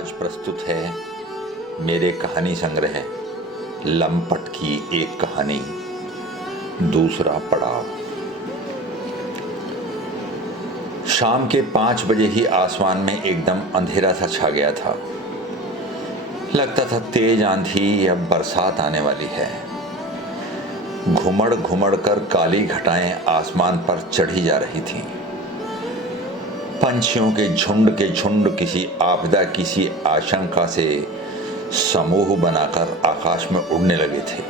आज प्रस्तुत है मेरे कहानी संग्रह लंपट की एक कहानी, दूसरा पड़ाव। शाम के 5 बजे ही आसमान में एकदम अंधेरा सा छा गया था। लगता था तेज आंधी या बरसात आने वाली है। घुमड़ घुमड़ कर काली घटाएं आसमान पर चढ़ी जा रही थीं। पंछियों के झुंड किसी आपदा, किसी आशंका से समूह बनाकर आकाश में उड़ने लगे थे।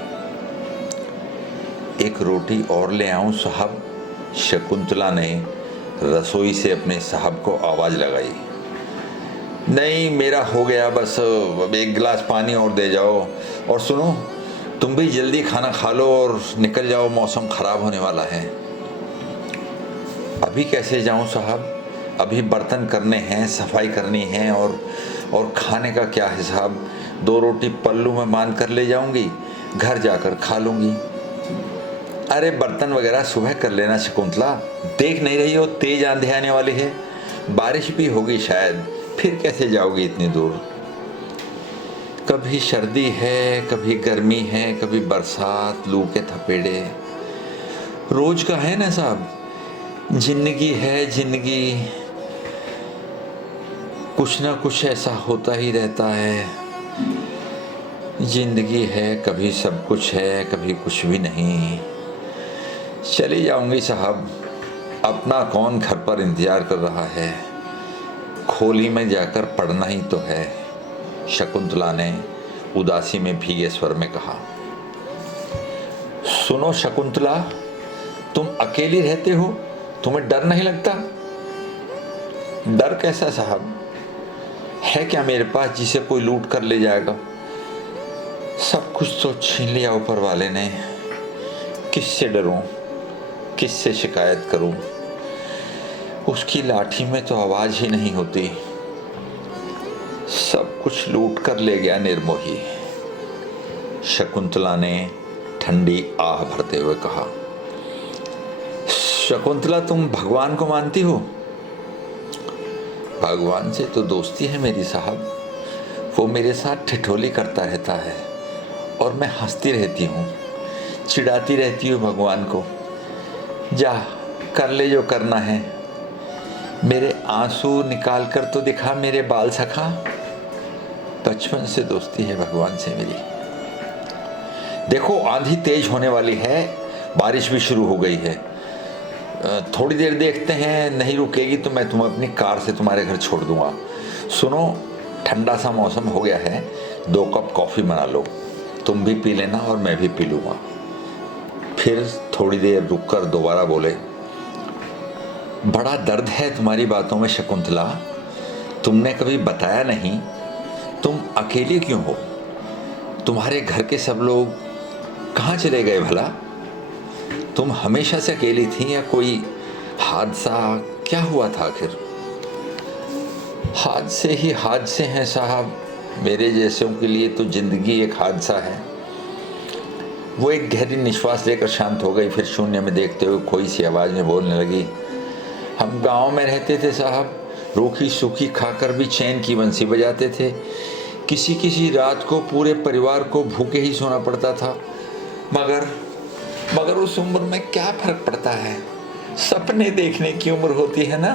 एक रोटी और ले आऊं साहब? शकुंतला ने रसोई से अपने साहब को आवाज लगाई। नहीं, मेरा हो गया, बस अब एक गिलास पानी और दे जाओ। और सुनो, तुम भी जल्दी खाना खा लो और निकल जाओ, मौसम खराब होने वाला है। अभी कैसे जाऊं साहब? अभी बर्तन करने हैं, सफाई करनी है और खाने का क्या हिसाब? 2 रोटी पल्लू में बांध कर ले जाऊंगी, घर जाकर खा लूंगी। अरे बर्तन वगैरह सुबह कर लेना शकुंतला, देख नहीं रही हो तेज आंधी आने वाली है, बारिश भी होगी शायद, फिर कैसे जाओगी इतनी दूर? कभी सर्दी है, कभी गर्मी है, कभी बरसात, लू के थपेड़े, रोज का है ना साहब। जिंदगी है जिंदगी, कुछ ना कुछ ऐसा होता ही रहता है। जिंदगी है, कभी सब कुछ है, कभी कुछ भी नहीं। चली जाऊंगी साहब, अपना कौन घर पर इंतजार कर रहा है, खोली में जाकर पढ़ना ही तो है। शकुंतला ने उदासी में भीगे स्वर में कहा। सुनो शकुंतला, तुम अकेली रहते हो, तुम्हें डर नहीं लगता? डर कैसा साहब? है क्या मेरे पास जिसे कोई लूट कर ले जाएगा? सब कुछ तो छीन लिया ऊपर वाले ने। किससे डरूं, किससे शिकायत करूं? उसकी लाठी में तो आवाज ही नहीं होती। सब कुछ लूट कर ले गया निर्मोही। शकुंतला ने ठंडी आह भरते हुए कहा। शकुंतला, तुम भगवान को मानती हो? भगवान से तो दोस्ती है मेरी साहब। वो मेरे साथ ठिठोली करता रहता है और मैं हंसती रहती हूँ, चिढ़ाती रहती हूँ भगवान को। जा कर ले जो करना है। मेरे आंसू निकाल कर तो दिखा मेरे बाल सखा। बचपन से दोस्ती है भगवान से मेरी। देखो, आंधी तेज होने वाली है, बारिश भी शुरू हो गई है। थोड़ी देर देखते हैं, नहीं रुकेगी तो मैं तुम्हें अपनी कार से तुम्हारे घर छोड़ दूंगा। सुनो, ठंडा सा मौसम हो गया है, 2 कप कॉफ़ी बना लो, तुम भी पी लेना और मैं भी पी लूँगा। फिर थोड़ी देर रुककर दोबारा बोले, बड़ा दर्द है तुम्हारी बातों में शकुंतला, तुमने कभी बताया नहीं, तुम अकेली क्यों हो? तुम्हारे घर के सब लोग कहाँ चले गए भला? तुम हमेशा से अकेली थी या कोई हादसा, क्या हुआ था आखिर? हादसे ही हादसे हैं साहब, मेरे जैसों के लिए तो जिंदगी एक हादसा है। वो एक गहरी निश्वास लेकर शांत हो गई, फिर शून्य में देखते हुए खोई सी आवाज में बोलने लगी। हम गांव में रहते थे साहब, रूखी सूखी खाकर भी चैन की बंसी बजाते थे। किसी किसी रात को पूरे परिवार को भूखे ही सोना पड़ता था। मगर उस उम्र में क्या फर्क पड़ता है? सपने देखने की उम्र होती है ना।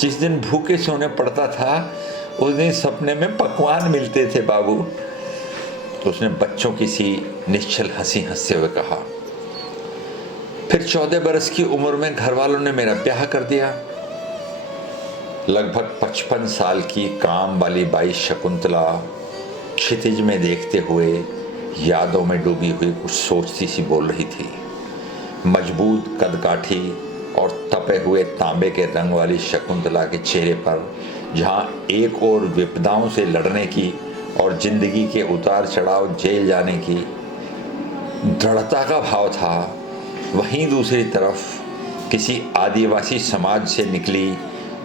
जिस दिन भूखे सोने पड़ता था उस दिन सपने में पकवान मिलते थे बाबू। तो उसने बच्चों की सी निश्चल हंसी हंसते हुए कहा। फिर 14 बरस की उम्र में घर वालों ने मेरा ब्याह कर दिया। लगभग 55 साल की काम वाली बाई शकुंतला क्षितिज में देखते हुए यादों में डूबी हुई कुछ सोचती सी बोल रही थी। मजबूत कदकाठी और तपे हुए तांबे के रंग वाली शकुंतला के चेहरे पर जहां एक और विपदाओं से लड़ने की और जिंदगी के उतार चढ़ाव झेल जाने की दृढ़ता का भाव था, वहीं दूसरी तरफ किसी आदिवासी समाज से निकली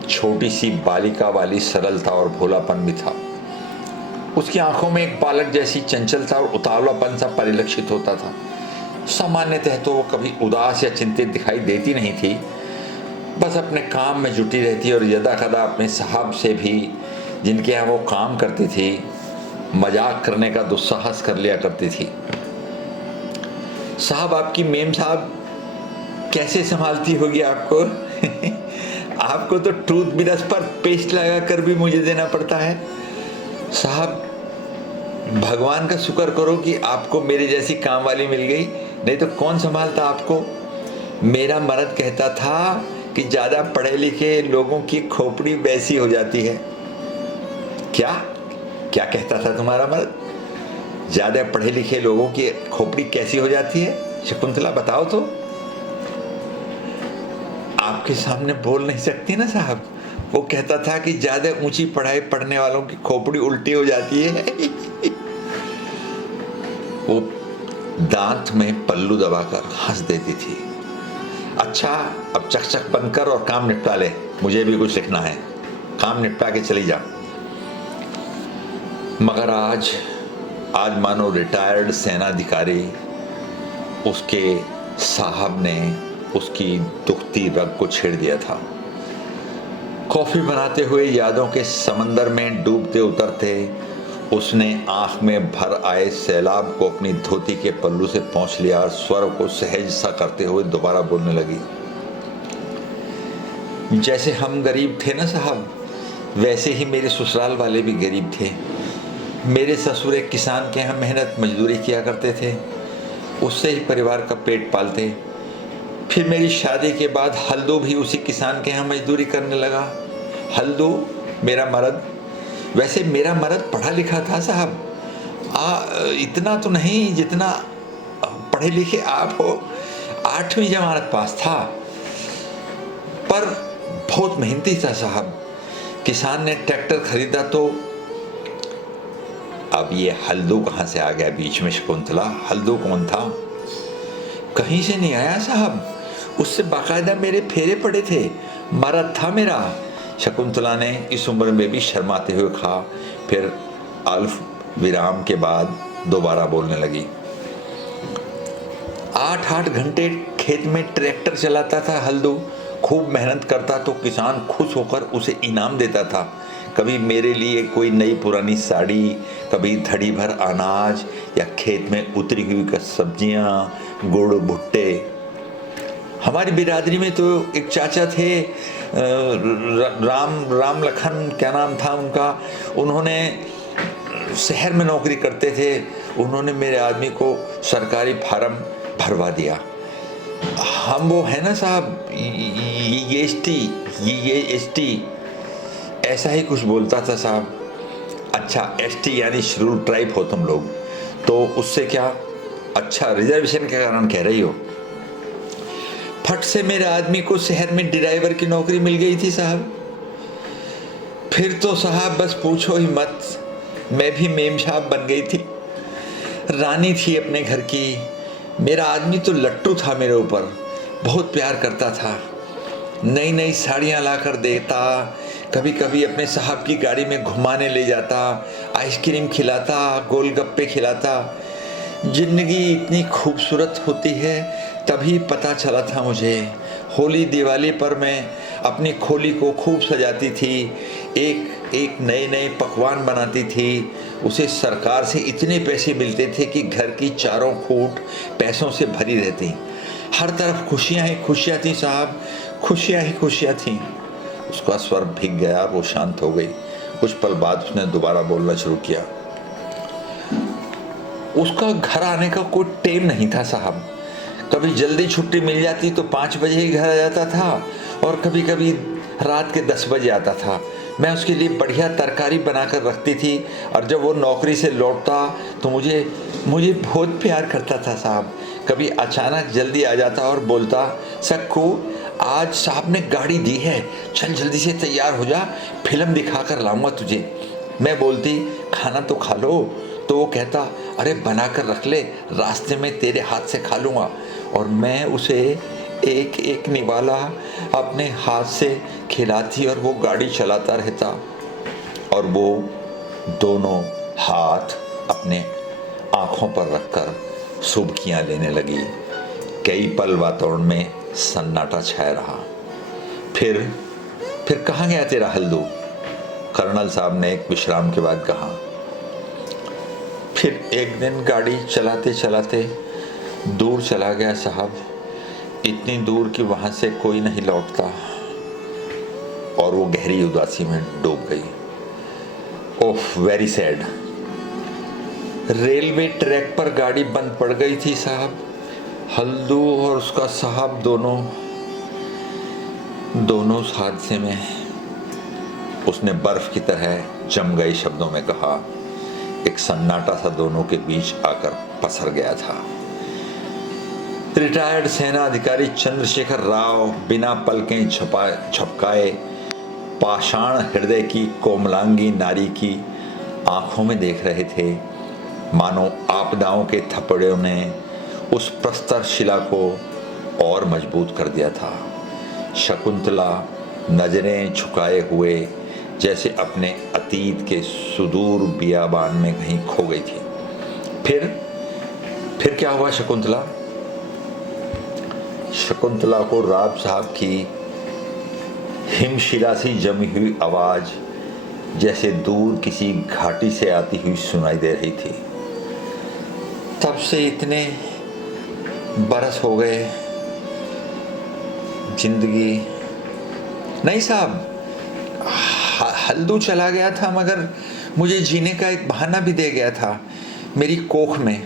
छोटी सी बालिका वाली सरलता और भोलापन भी था। उसकी आंखों में एक बालक जैसी चंचलता और उतावलापन सा परिलक्षित होता था। सामान्यतः तो वो कभी उदास या चिंतित दिखाई देती नहीं थी, बस अपने काम में जुटी रहती और यदा कदा अपने साहब से भी जिनके यहाँ वो काम करती थी, मजाक करने का दुस्साहस कर लिया करती थी। साहब, आपकी मेम साहब कैसे संभालती होगी आपको? आपको तो टूथब्रश पर पेस्ट लगा कर भी मुझे देना पड़ता है। साहब, भगवान का शुक्र करो कि आपको मेरे जैसी काम वाली मिल गई, नहीं तो कौन संभालता आपको। मेरा मर्द कहता था कि ज्यादा पढ़े लिखे लोगों की खोपड़ी वैसी हो जाती है। क्या क्या कहता था तुम्हारा मर्द? ज्यादा पढ़े लिखे लोगों की खोपड़ी कैसी हो जाती है? शकुंतला, बताओ तो। आपके सामने बोल नहीं सकती ना साहब। वो कहता था कि ज्यादा ऊंची पढ़ाई पढ़ने वालों की खोपड़ी उल्टी हो जाती है। वो दांत में पल्लू दबाकर हंस देती थी। अच्छा, अब चकचक बंद कर और काम निपटा ले, मुझे भी कुछ लिखना है। काम निपटा के चली जा। मगर आज मानो रिटायर्ड सेनाधिकारी उसके साहब ने उसकी दुखती रग को छेड़ दिया था। कॉफी बनाते हुए यादों के समंदर में डूबते उतरते उसने आंख में भर आए सैलाब को अपनी धोती के पल्लू से पोंछ लिया और स्वर को सहज सा करते हुए दोबारा बोलने लगी। जैसे हम गरीब थे ना साहब, वैसे ही मेरे ससुराल वाले भी गरीब थे। मेरे ससुर एक किसान के यहाँ मेहनत मजदूरी किया करते थे, उससे ही परिवार का पेट पालते। फिर मेरी शादी के बाद हल्दू भी उसी किसान के यहाँ मजदूरी करने लगा। हल्दू मेरा मर्द। वैसे मेरा मर्द पढ़ा लिखा था साहब, इतना तो नहीं जितना पढ़े लिखे आप हो। 8वीं जमानत पास था, पर बहुत मेहनती था साहब। किसान ने ट्रैक्टर खरीदा तो अब ये हल्दू कहाँ से आ गया बीच में? शकुंतला, हल्दू कौन था? कहीं से नहीं आया साहब, उससे बाकायदा मेरे फेरे पड़े थे, मर्द था मेरा। शकुंतला ने इस उम्र में भी शर्माते हुए कहा। फिर अल्प विराम के बाद दोबारा बोलने लगी। 8-8 घंटे खेत में ट्रैक्टर चलाता था हल्दू। खूब मेहनत करता तो किसान खुश होकर उसे इनाम देता था। कभी मेरे लिए कोई नई पुरानी साड़ी, कभी धड़ी भर अनाज या खेत में उतरी हुई सब्जियां, गुड़, भुट्टे। हमारी बिरादरी में तो एक चाचा थे, राम लखन क्या नाम था उनका। उन्होंने शहर में नौकरी करते थे। उन्होंने मेरे आदमी को सरकारी फार्म भरवा दिया। हम वो है ना साहब, ये एसटी ऐसा ही कुछ बोलता था साहब। अच्छा, एसटी यानी शेड्यूल ट्राइब हो तुम लोग, तो उससे क्या? अच्छा, रिजर्वेशन के कारण कह रही हो। फट से मेरे आदमी को शहर में ड्राइवर की नौकरी मिल गई थी साहब। फिर तो साहब बस पूछो ही मत, मैं भी मेम साहब बन गई थी, रानी थी अपने घर की। मेरा आदमी तो लट्टू था मेरे ऊपर, बहुत प्यार करता था। नई नई साड़ियाँ ला कर देता, कभी कभी अपने साहब की गाड़ी में घुमाने ले जाता, आइसक्रीम खिलाता, गोलगप्पे खिलाता। जिंदगी इतनी खूबसूरत होती है तभी पता चला था मुझे। होली दिवाली पर मैं अपनी खोली को खूब सजाती थी, एक एक नए नए पकवान बनाती थी। उसे सरकार से इतने पैसे मिलते थे कि घर की चारों खूंट पैसों से भरी रहती। हर तरफ खुशियां ही खुशियां थी साहब, खुशियां ही खुशियां थी। उसका स्वर भीग गया, वो शांत हो गई। कुछ पल बाद उसने दोबारा बोलना शुरू किया। उसका घर आने का कोई टाइम नहीं था साहब। कभी जल्दी छुट्टी मिल जाती तो 5 बजे ही घर आ जाता था, और कभी कभी रात के 10 बजे आता था। मैं उसके लिए बढ़िया तरकारी बनाकर रखती थी, और जब वो नौकरी से लौटता तो मुझे बहुत प्यार करता था साहब। कभी अचानक जल्दी आ जाता और बोलता, सक्कू आज साहब ने गाड़ी दी है, चल जल्दी से तैयार हो जा, फिल्म दिखा कर लाऊंगा तुझे। मैं बोलती, खाना तो खा लो। तो वो कहता, अरे बना कर रख ले, रास्ते में तेरे हाथ से खा लूँगा। और मैं उसे एक एक निवाला अपने हाथ से खिलाती और वो गाड़ी चलाता रहता। और वो दोनों हाथ अपने आँखों पर रखकर सुबकियाँ लेने लगी। कई पल वातावरण में सन्नाटा छाया रहा। फिर कहाँ गया तेरा हल्दू? कर्नल साहब ने एक विश्राम के बाद कहा। फिर एक दिन गाड़ी चलाते चलाते दूर चला गया साहब, इतनी दूर कि वहां से कोई नहीं लौटता, और वो गहरी उदासी में डूब गई। ओह, वेरी सैड। रेलवे ट्रैक पर गाड़ी बंद पड़ गई थी साहब। हल्दू और उसका साहब दोनों उस हादसे में, उसने बर्फ की तरह जम गए शब्दों में कहा। एक सन्नाटा सा दोनों के बीच आकर पसर गया था। रिटायर्ड सेना अधिकारी चंद्रशेखर राव बिना पलकें झपकाए पाषाण हृदय की कोमलांगी नारी की आंखों में देख रहे थे, मानो आपदाओं के थप्पड़ों ने उस प्रस्तर शिला को और मजबूत कर दिया था। शकुंतला नजरें झुकाए हुए जैसे अपने अतीत के सुदूर बियाबान में कहीं खो गई थी। फिर क्या हुआ शकुंतला? शकुंतला को राव साहब की हिमशिला सी जमी हुई आवाज जैसे दूर किसी घाटी से आती हुई सुनाई दे रही थी। तब से इतने बरस हो गए, जिंदगी नहीं साहब, हल्दू चला गया था मगर मुझे जीने का एक बहाना भी दे गया था मेरी कोख में।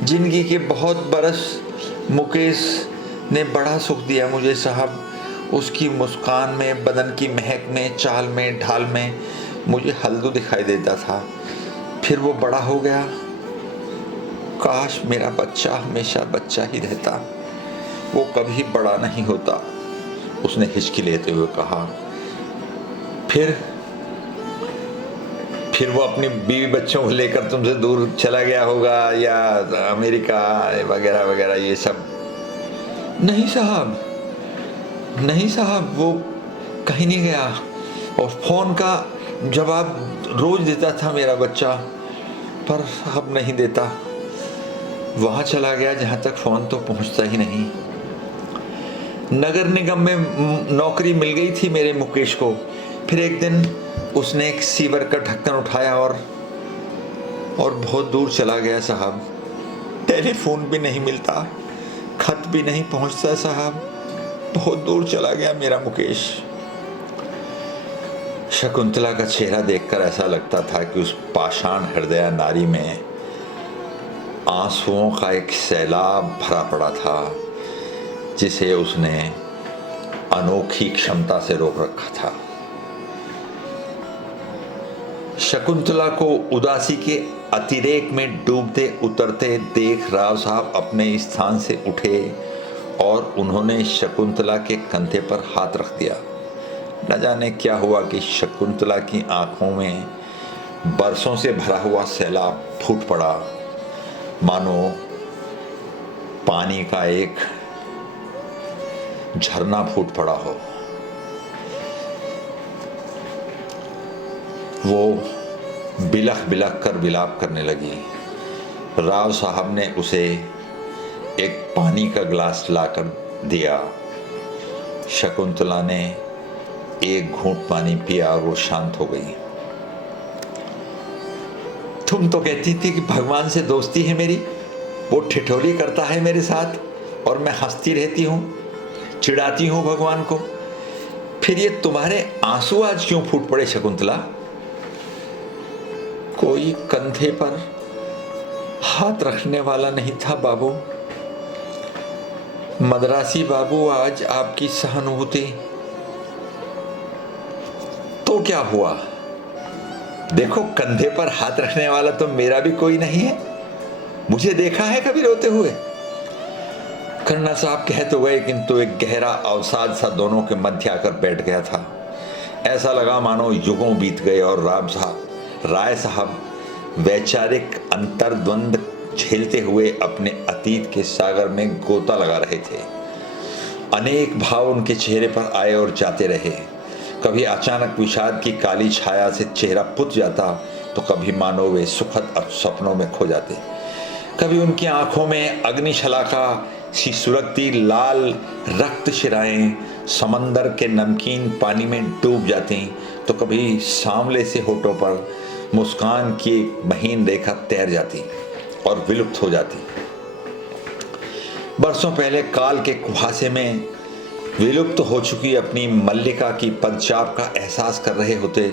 जिंदगी के बहुत बरस मुकेश ने बड़ा सुख दिया मुझे साहब। उसकी मुस्कान में, बदन की महक में, चाल में, ढाल में मुझे हल्दू दिखाई देता था। फिर वो बड़ा हो गया। काश मेरा बच्चा हमेशा बच्चा ही रहता, वो कभी बड़ा नहीं होता, उसने हिचकी लेते हुए कहा। फिर वो अपनी बीवी बच्चों को लेकर तुमसे दूर चला गया होगा, या अमेरिका वगैरह वगैरह ये सब? नहीं साहब, वो कहीं नहीं गया, और फोन का जवाब रोज देता था मेरा बच्चा, पर अब नहीं देता। वहां चला गया जहां तक फोन तो पहुंचता ही नहीं। नगर निगम में नौकरी मिल गई थी मेरे मुकेश को। फिर एक दिन उसने एक सीवर का ढक्कन उठाया और बहुत दूर चला गया साहब। टेलीफोन भी नहीं मिलता, खत भी नहीं पहुंचता साहब, बहुत दूर चला गया मेरा मुकेश। शकुंतला का चेहरा देखकर ऐसा लगता था कि उस पाषाण हृदय नारी में आंसुओं का एक सैलाब भरा पड़ा था, जिसे उसने अनोखी क्षमता से रोक रखा था। शकुंतला को उदासी के अतिरेक में डूबते उतरते देख राव साहब अपने स्थान से उठे और उन्होंने शकुंतला के कंधे पर हाथ रख दिया। न जाने क्या हुआ कि शकुंतला की आंखों में बरसों से भरा हुआ सैलाब फूट पड़ा, मानो पानी का एक झरना फूट पड़ा हो। वो बिलख बिलख कर विलाप करने लगी। राव साहब ने उसे एक पानी का गिलास लाकर दिया। शकुंतला ने एक घूंट पानी पिया और वो शांत हो गई। तुम तो कहती थी कि भगवान से दोस्ती है मेरी, वो ठिठोली करता है मेरे साथ और मैं हंसती रहती हूँ, चिढ़ाती हूँ भगवान को। फिर ये तुम्हारे आंसू आज क्यों फूट पड़े शकुंतला? कोई कंधे पर हाथ रखने वाला नहीं था बाबू। मद्रासी बाबू, आज आपकी सहानुभूति। तो क्या हुआ? देखो, कंधे पर हाथ रखने वाला तो मेरा भी कोई नहीं है। मुझे देखा है कभी रोते हुए? कर्नल साहब कह तो गए, किंतु एक गहरा अवसाद सा दोनों के मध्य आकर बैठ गया था। ऐसा लगा मानो युगों बीत गए और राय साहब वैचारिक अंतर्द्वंद झेलते हुए अपने अतीत के सागर में गोता लगा रहे थे। अनेक भाव उनके चेहरे पर आए और जाते रहे। कभी अचानक विषाद की काली छाया से चेहरा पुत जाता, तो कभी मानो वे सुखद सपनों में खो जाते। कभी उनकी आंखों में अग्निशलाका सी सुलगती लाल रक्त शिराएं समंदर के नमकीन पानी में डूब जाती, तो कभी सांवले से होठों पर मुस्कान की एक महीन रेखा तैर जाती और विलुप्त हो जाती। बरसों पहले काल के कुहासे में विलुप्त हो चुकी अपनी मल्लिका की पदचाप का एहसास कर रहे होते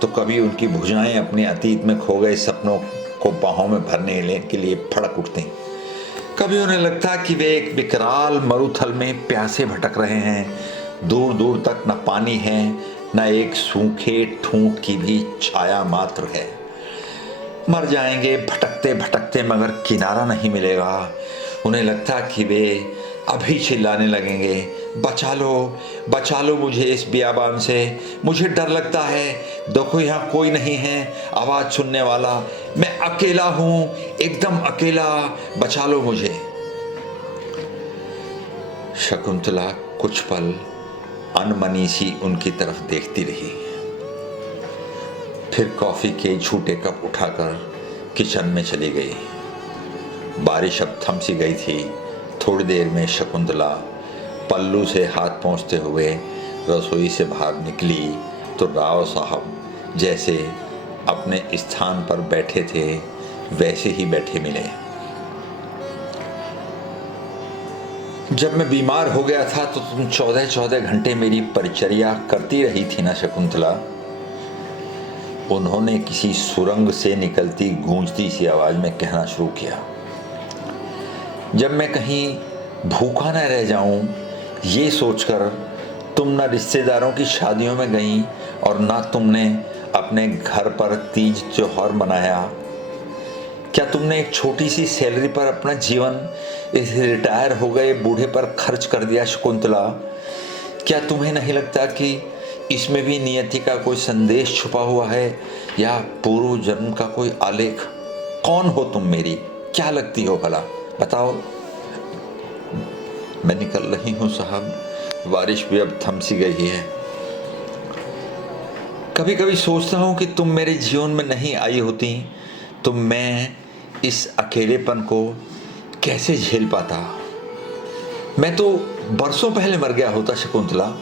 तो कभी उनकी भुजाएं अपने अतीत में खो गए सपनों को बाहों में भरने के लिए फड़क उठती। कभी उन्हें लगता कि वे एक विकराल मरुथल में प्यासे भटक रहे हैं, दूर दूर तक न पानी है न एक सूखे ठूंठ की भी छाया मात्र है। मर जाएंगे भटकते भटकते मगर किनारा नहीं मिलेगा। उन्हें लगता कि वे अभी चिल्लाने लगेंगे, बचा लो मुझे इस बियाबान से, मुझे डर लगता है, देखो यहाँ कोई नहीं है आवाज़ सुनने वाला, मैं अकेला हूँ, एकदम अकेला, बचा लो मुझे। शकुंतला कुछ पल अनमनी सी उनकी तरफ देखती रही, फिर कॉफी के झूठे कप उठाकर किचन में चली गई। बारिश अब थम सी गई थी। थोड़ी देर में शकुंतला पल्लू से हाथ पोंछते हुए रसोई से बाहर निकली तो राव साहब जैसे अपने स्थान पर बैठे थे वैसे ही बैठे मिले। जब मैं बीमार हो गया था तो तुम 14 घंटे मेरी परिचर्या करती रही थी ना शकुंतला। उन्होंने किसी सुरंग से निकलती गूंजती सी आवाज में कहना शुरू किया। जब मैं कहीं भूखा न रह जाऊं ये सोचकर तुम न रिश्तेदारों की शादियों में गई और ना तुमने अपने घर पर तीज त्योहार मनाया। क्या तुमने एक छोटी सी सैलरी पर अपना जीवन इस रिटायर हो गए बूढ़े पर खर्च कर दिया शकुंतला? क्या तुम्हें नहीं लगता कि इसमें भी नियति का कोई संदेश छुपा हुआ है या पूर्व जन्म का कोई आलेख? कौन हो तुम मेरी, क्या लगती हो भला, बताओ। मैं निकल रही हूँ साहब, बारिश भी अब थम सी गई है। कभी कभी सोचता हूँ कि तुम मेरे जीवन में नहीं आई होती तो मैं इस अकेलेपन को कैसे झेल पाता। मैं तो बरसों पहले मर गया होता शकुंतला।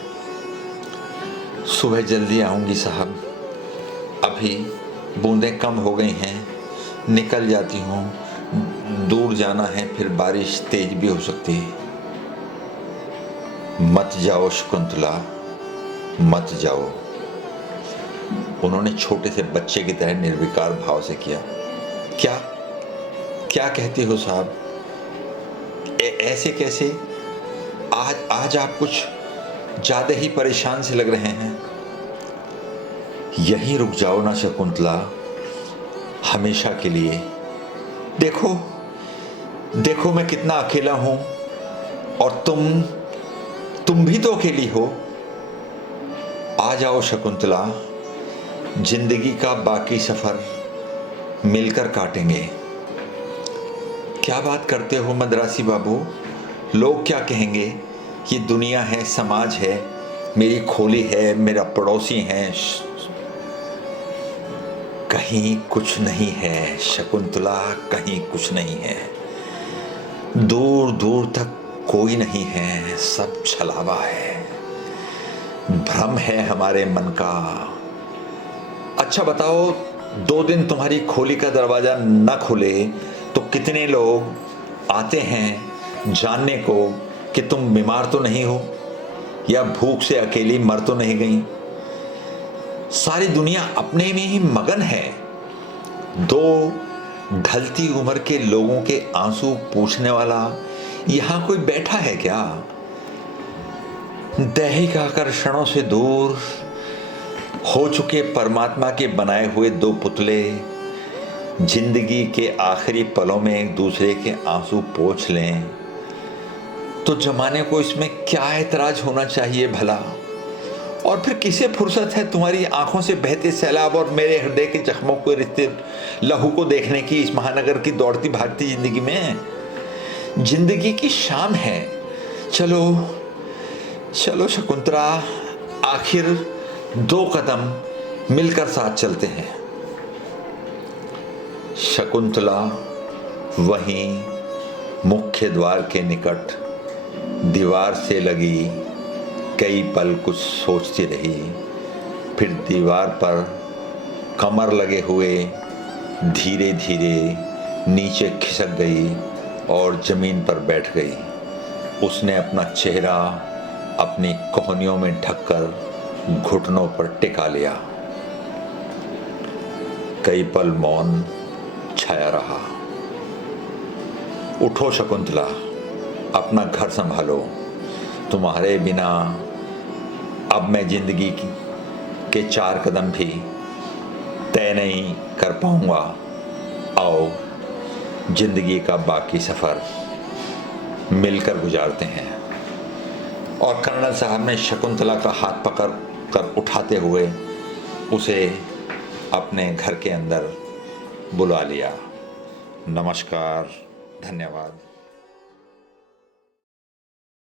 सुबह जल्दी आऊंगी साहब, अभी बूंदें कम हो गई हैं, निकल जाती हूँ, दूर जाना है, फिर बारिश तेज भी हो सकती है। मत जाओ शकुंतला, मत जाओ, उन्होंने छोटे से बच्चे की तरह निर्विकार भाव से किया। क्या कहती हो साहब, ऐसे कैसे? आज आप कुछ ज्यादा ही परेशान से लग रहे हैं। यहीं रुक जाओ ना शकुंतला, हमेशा के लिए। देखो मैं कितना अकेला हूं और तुम भी तो अकेली हो। आ जाओ शकुंतला, जिंदगी का बाकी सफर मिलकर काटेंगे। क्या बात करते हो मद्रासी बाबू, लोग क्या कहेंगे? ये दुनिया है, समाज है, मेरी खोली है, मेरा पड़ोसी है। कहीं कुछ नहीं है शकुंतला, कहीं कुछ नहीं है। दूर दूर तक कोई नहीं है, सब छलावा है, भ्रम है हमारे मन का। अच्छा बताओ, 2 दिन तुम्हारी खोली का दरवाजा न खुले तो कितने लोग आते हैं जानने को कि तुम बीमार तो नहीं हो या भूख से अकेली मर तो नहीं गई। सारी दुनिया अपने में ही मगन है। 2 ढलती उम्र के लोगों के आंसू पूछने वाला यहां कोई बैठा है क्या? दैहिक आकर्षणों से दूर हो चुके परमात्मा के बनाए हुए 2 पुतले जिंदगी के आखिरी पलों में एक दूसरे के आंसू पोंछ लें तो जमाने को इसमें क्या ऐतराज होना चाहिए भला? और फिर किसे फुर्सत है तुम्हारी आंखों से बहते सैलाब और मेरे हृदय के जख्मों को रिश्ते लहू को देखने की इस महानगर की दौड़ती भागती जिंदगी में? जिंदगी की शाम है, चलो शकुंतला, आखिर 2 कदम मिलकर साथ चलते हैं। शकुंतला वहीं मुख्य द्वार के निकट दीवार से लगी कई पल कुछ सोचती रही, फिर दीवार पर कमर लगे हुए धीरे धीरे नीचे खिसक गई और ज़मीन पर बैठ गई। उसने अपना चेहरा अपनी कोहनियों में ढककर घुटनों पर टिका लिया। कई पल मौन छाया रहा। उठो शकुंतला, अपना घर संभालो। तुम्हारे बिना अब मैं जिंदगी के 4 कदम भी तय नहीं कर पाऊंगा। आओ जिंदगी का बाकी सफ़र मिलकर गुजारते हैं। और कर्नल साहब ने शकुंतला का हाथ पकड़ कर उठाते हुए उसे अपने घर के अंदर बुला लिया। नमस्कार, धन्यवाद।